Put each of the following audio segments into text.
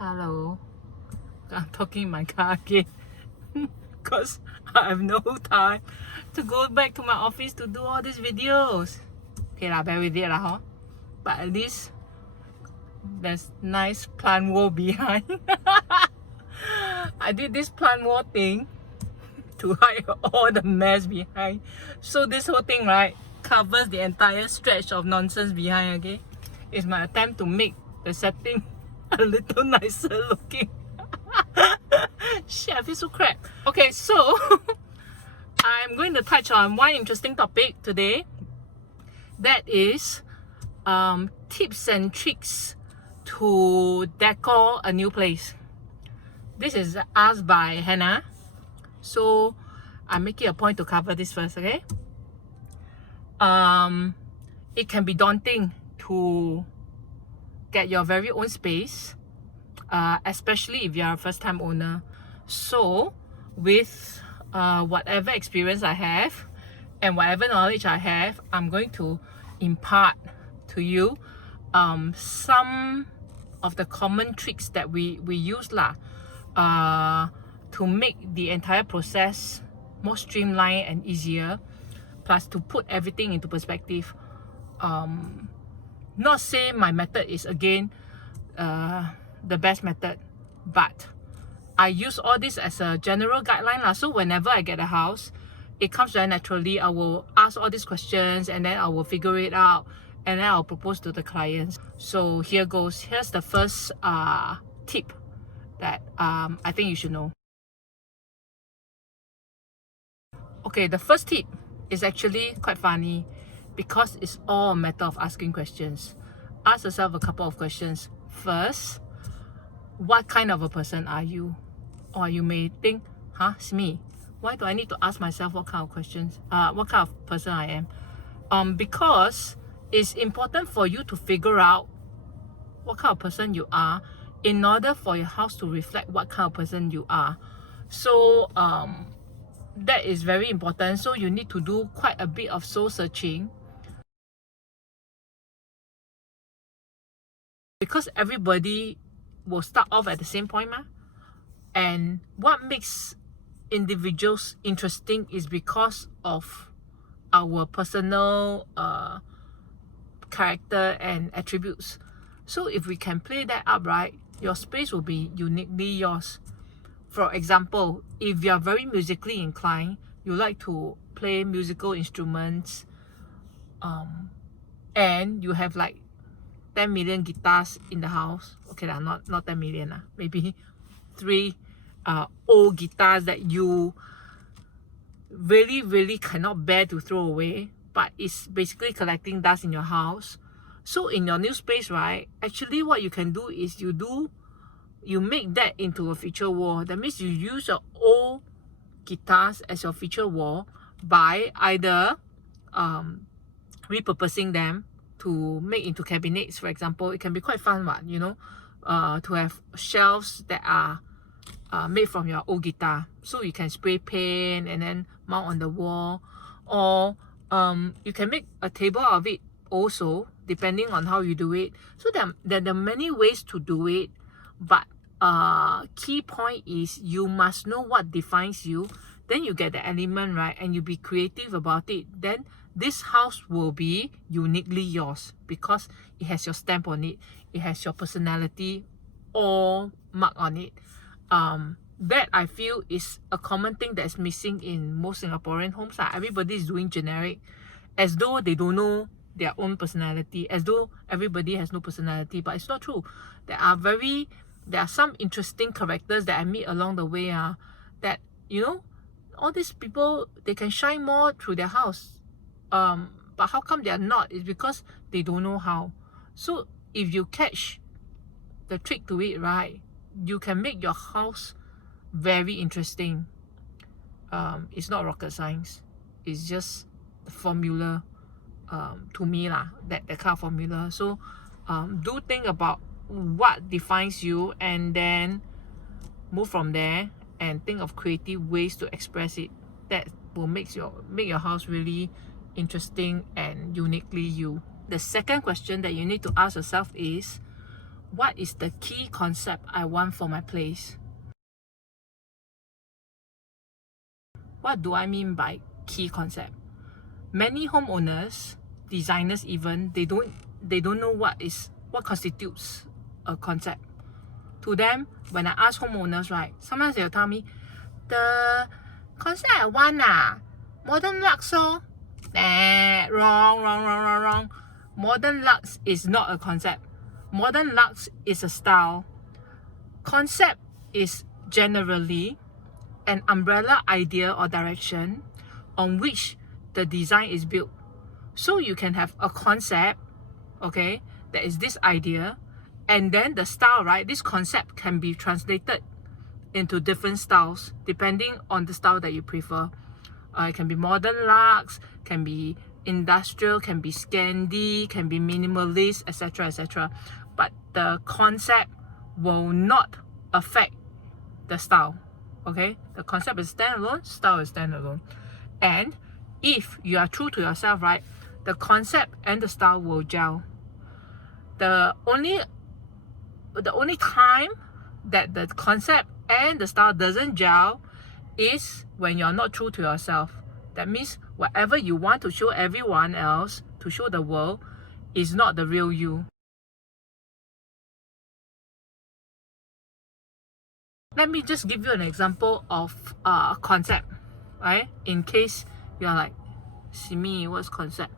Hello. I'm talking in my car again because I have no time to go back to my office to do all these videos. Okay lah, bear with it lah, huh? But at least there's nice plant wall behind. I did this plant wall thing to hide all the mess behind. So this whole thing, right, covers the entire stretch of nonsense behind, okay? It's my attempt to make the setting a little nicer looking. Shit, I feel so crap. Okay, so I'm going to touch on one interesting topic today. That is tips and tricks to decor a new place. This is asked by Hannah. So I'm making a point to cover this first, okay? It can be daunting to get your very own space, especially if you're a first-time owner. So with whatever experience I have and whatever knowledge I have, I'm going to impart to you some of the common tricks that we use to make the entire process more streamlined and easier, plus to put everything into perspective. Not say my method is again the best method, but I use all this as a general guideline lah. So whenever I get a house, it comes very naturally. I will ask all these questions and then I will figure it out and then I'll propose to the clients. So here goes. Here's the first tip that I think you should know. Okay, the first tip is actually quite funny because it's all a matter of asking questions. Ask yourself a couple of questions. First, what kind of a person are you? Or you may think, huh, it's me. Why do I need to ask myself what kind of questions, what kind of person I am? Because it's important for you to figure out what kind of person you are in order for your house to reflect what kind of person you are. So that is very important. So you need to do quite a bit of soul searching, because everybody will start off at the same point, and what makes individuals interesting is because of our personal character and attributes. So if we can play that up right, your space will be uniquely yours. For example, if you are very musically inclined, you like to play musical instruments, and you have like 10 million guitars in the house. Okay lah, not 10 million lah, maybe 3 old guitars that you really cannot bear to throw away, but it's basically collecting dust in your house. So in your new space, right, actually what you can do is you make that into a feature wall. That means you use your old guitars as your feature wall by either repurposing them to make into cabinets, for example. It can be quite fun, you know, to have shelves that are made from your old guitar. So you can spray paint and then mount on the wall, or you can make a table out of it also, depending on how you do it. So there are many ways to do it, but key point is you must know what defines you. Then you get the element right and you be creative about it. Then this house will be uniquely yours because it has your stamp on it. It has your personality all marked on it. That I feel is a common thing that's missing in most Singaporean homes. Everybody is doing generic, as though they don't know their own personality, as though everybody has no personality. But it's not true. There are some interesting characters that I meet along the way, that, you know, all these people, they can shine more through their house. But how come they are not? It's because they don't know how. So if you catch the trick to it right, you can make your house very interesting. It's not rocket science. It's just the formula, to me that kind of formula. So do think about what defines you and then move from there and think of creative ways to express it. That will make your house really interesting and uniquely you. The second question that you need to ask yourself is, what is the key concept I want for my place. What do I mean by key concept? Many homeowners, designers even, they don't know what constitutes a concept. To them, when I ask homeowners, right, sometimes they'll tell me, the concept I want modern lux. Wrong. Modern lux is not a concept. Modern lux is a style. Concept is generally an umbrella idea or direction on which the design is built. So you can have a concept, okay, that is this idea, and then the style, right, this concept can be translated into different styles depending on the style that you prefer. It can be modern luxe, can be industrial, can be Scandi, can be minimalist, etc, etc. But the concept will not affect the style. Okay, the concept is standalone, style is standalone. And if you are true to yourself, right, the concept and the style will gel. The only time that the concept and the style doesn't gel is when you're not true to yourself. That means whatever you want to show everyone else, to show the world, is not the real you. Let me just give you an example of a concept, right? In case you're like, Simi, what's concept?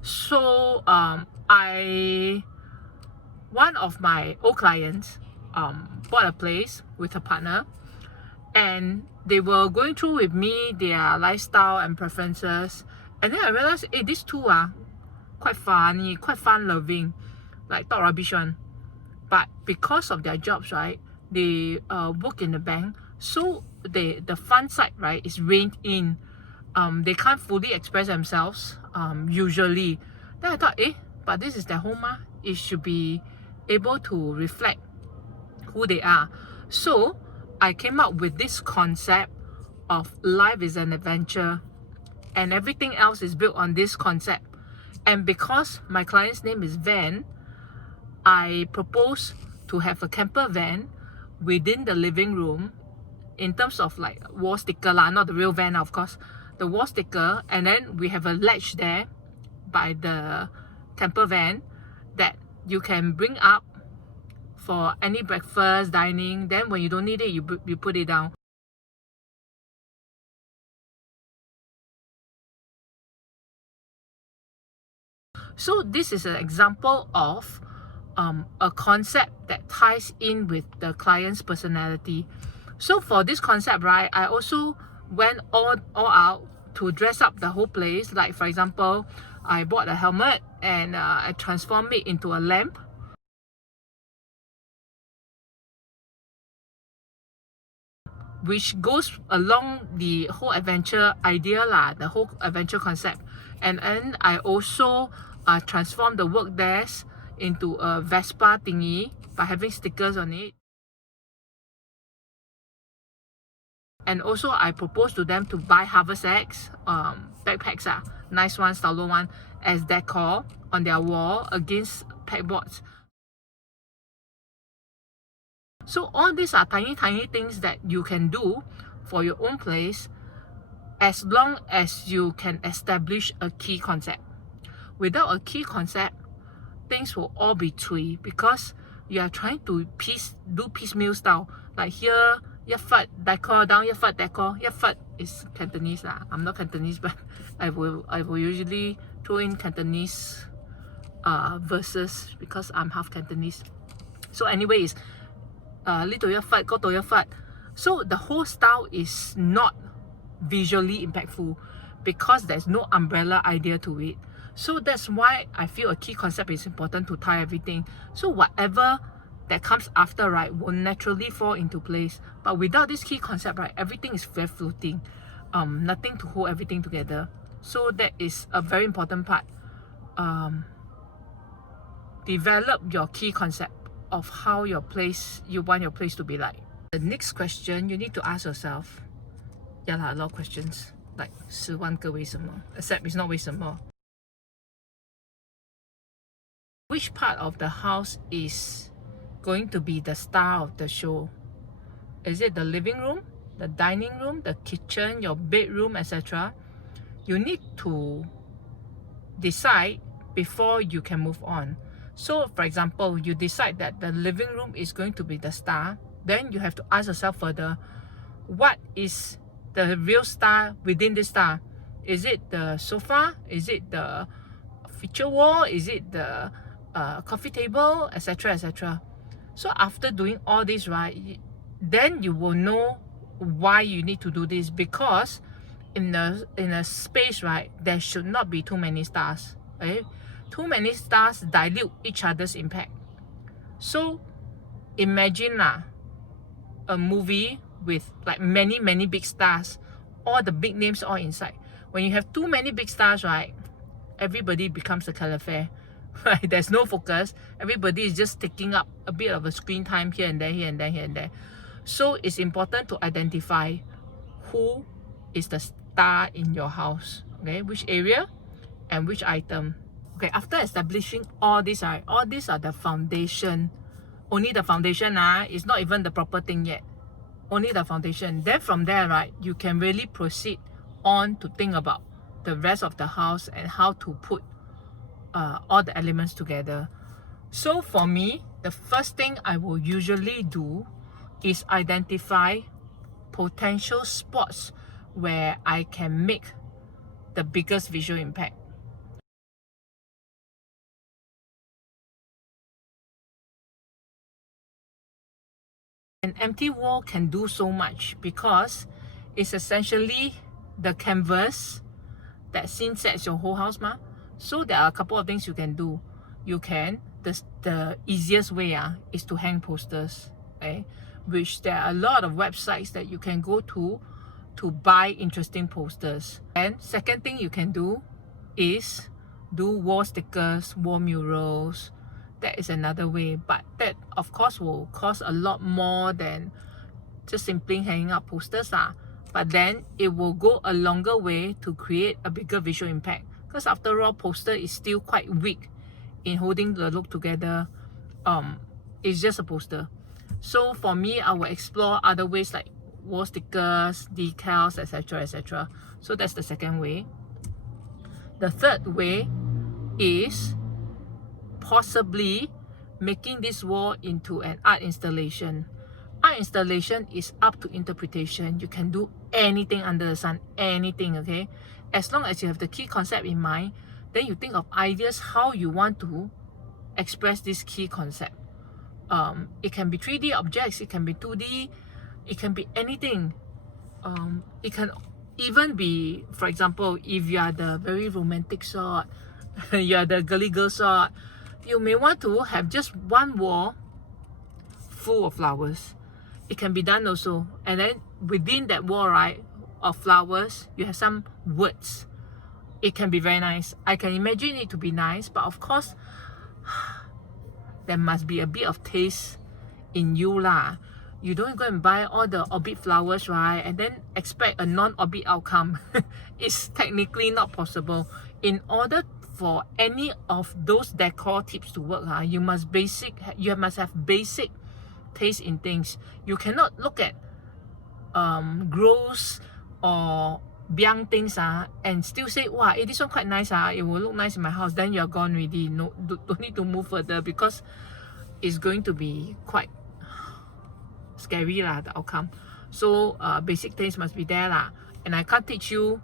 So one of my old clients bought a place with a partner, and they were going through with me their lifestyle and preferences, and then I realized, hey, these two are quite funny, quite fun loving, like talk rubbish one. But because of their jobs, right, they work in the bank, so the fun side, right, is reined in. They can't fully express themselves usually. Then I thought, but this is their home, it should be able to reflect who they are. So I came up with this concept of life is an adventure, and everything else is built on this concept. And because my client's name is Van, I propose to have a camper van within the living room, in terms of like wall sticker lah, not the real van of course, the wall sticker, and then we have a ledge there by the camper van that you can bring up for any breakfast, dining. Then when you don't need it, you put it down. So this is an example of a concept that ties in with the client's personality. So for this concept, right, I also went all out to dress up the whole place. Like for example, I bought a helmet and I transformed it into a lamp. Which goes along the whole adventure idea lah, the whole adventure concept. And then I also transformed the work desk into a Vespa thingy by having stickers on it. And also I proposed to them to buy haversacks, backpacks, nice one, stylo one, as decor on their wall against pegboards. So all these are tiny things that you can do for your own place, as long as you can establish a key concept. Without a key concept, things will all be cui, because you are trying to do piecemeal style. Like here, Yafat decor, down Yafat decor. Yafat is Cantonese lah. I'm not Cantonese, but I will usually throw in Cantonese verses because I'm half Cantonese. So anyways, little Yafat, go to Yafat. So the whole style is not visually impactful because there's no umbrella idea to it. So that's why I feel a key concept is important to tie everything. So whatever that comes after, right, will naturally fall into place. But without this key concept, right, everything is very floating. Nothing to hold everything together. So that is a very important part. Develop your key concept of how you want your place to be like. The next question you need to ask yourself, a lot of questions, like 10万个为什么, except it's not 为什么. Which part of the house is going to be the star of the show? Is it the living room, the dining room, the kitchen, your bedroom, etc.? You need to decide before you can move on. So for example, you decide that the living room is going to be the star, then you have to ask yourself further, what is the real star within the star? Is it the sofa? Is it the feature wall? Is it the coffee table, etc., etc.? So after doing all this, right, then you will know why you need to do this, because in a space, right, there should not be too many stars. Okay? Too many stars dilute each other's impact. So imagine a movie with like many big stars, all the big names all inside. When you have too many big stars, right, everybody becomes a calefare. Right? There's no focus. Everybody is just taking up a bit of a screen time here and there, here and there, here and there. So it's important to identify who is the star in your house, okay, which area and which item. Okay, after establishing all these, right, all these are the foundation. Only the foundation, it's not even the proper thing yet. Only the foundation. Then from there, right, you can really proceed on to think about the rest of the house and how to put all the elements together. So for me, the first thing I will usually do is identify potential spots where I can make the biggest visual impact. An empty wall can do so much because it's essentially the canvas that scene sets your whole house, ma. So there are a couple of things you can do. You can, the easiest way is to hang posters, okay? Which there are a lot of websites that you can go to buy interesting posters. And second thing you can do is do wall stickers, wall murals. That is another way, but that of course will cost a lot more than just simply hanging up posters. But then it will go a longer way to create a bigger visual impact, because after all, poster is still quite weak in holding the look together. It's just a poster. So for me, I will explore other ways like wall stickers, decals, etc., etc. So that's the second way. The third way is possibly making this wall into an art installation. Art installation is up to interpretation. You can do anything under the sun, anything, okay? As long as you have the key concept in mind, then you think of ideas how you want to express this key concept. It can be 3D objects, it can be 2D, it can be anything. It can even be, for example, if you are the very romantic sort, you are the girly girl sort, you may want to have just one wall full of flowers. It can be done also. And then within that wall, right, of flowers, you have some words. It can be very nice. I can imagine it to be nice, but of course, there must be a bit of taste in you lah. You don't go and buy all the orbit flowers, right, and then expect a non-orbit outcome. It's technically not possible. In order for any of those decor tips to work, you must have basic taste in things. You cannot look at gross or young things and still say, wow, this one quite nice, it will look nice in my house. Then you're gone already. No, don't need to move further, because it's going to be quite scary the outcome. So basic taste must be there and I can't teach you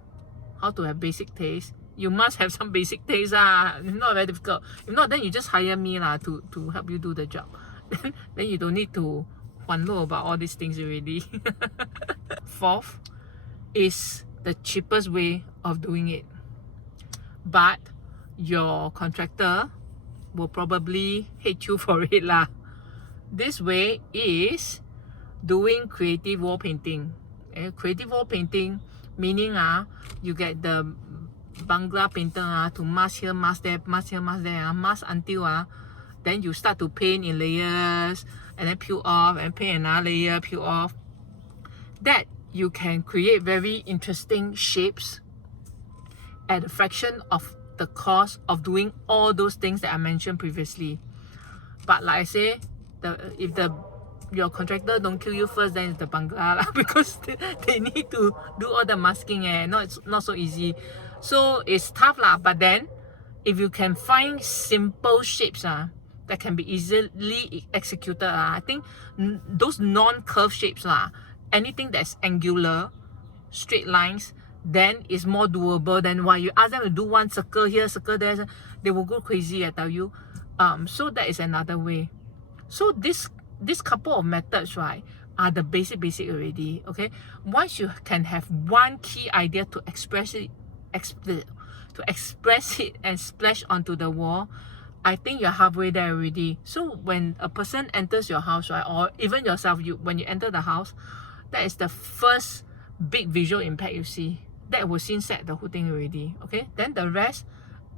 how to have basic taste. You must have some basic taste. It's not very difficult. If not, then you just hire me to help you do the job. Then you don't need to know about all these things already. Fourth is the cheapest way of doing it, but your contractor will probably hate you for it This way is doing creative wall painting. Creative wall painting meaning you get the Bangla painter to mask here, mask there, mask here, mask there, mask until then you start to paint in layers and then peel off and paint another layer, peel off. That you can create very interesting shapes at a fraction of the cost of doing all those things that I mentioned previously. But like I say, if your contractor don't kill you first, then it's the bangla lah, because they need to do all the masking it's not so easy. So it's tough lah, but then if you can find simple shapes that can be easily executed, I think those non-curved shapes anything that's angular, straight lines, then it's more doable than why you ask them to do one circle here, circle there. They will go crazy, I tell you. So that is another way. So this couple of methods, right, are the basic already. Okay, once you can have one key idea to express it and splash onto the wall, I think you're halfway there already. So when a person enters your house, right, or even yourself, when you enter the house, that is the first big visual impact you see. That will soon set the whole thing already. Okay, then the rest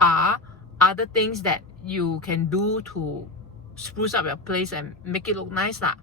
are other things that you can do to spruce up your place and make it look nice lah.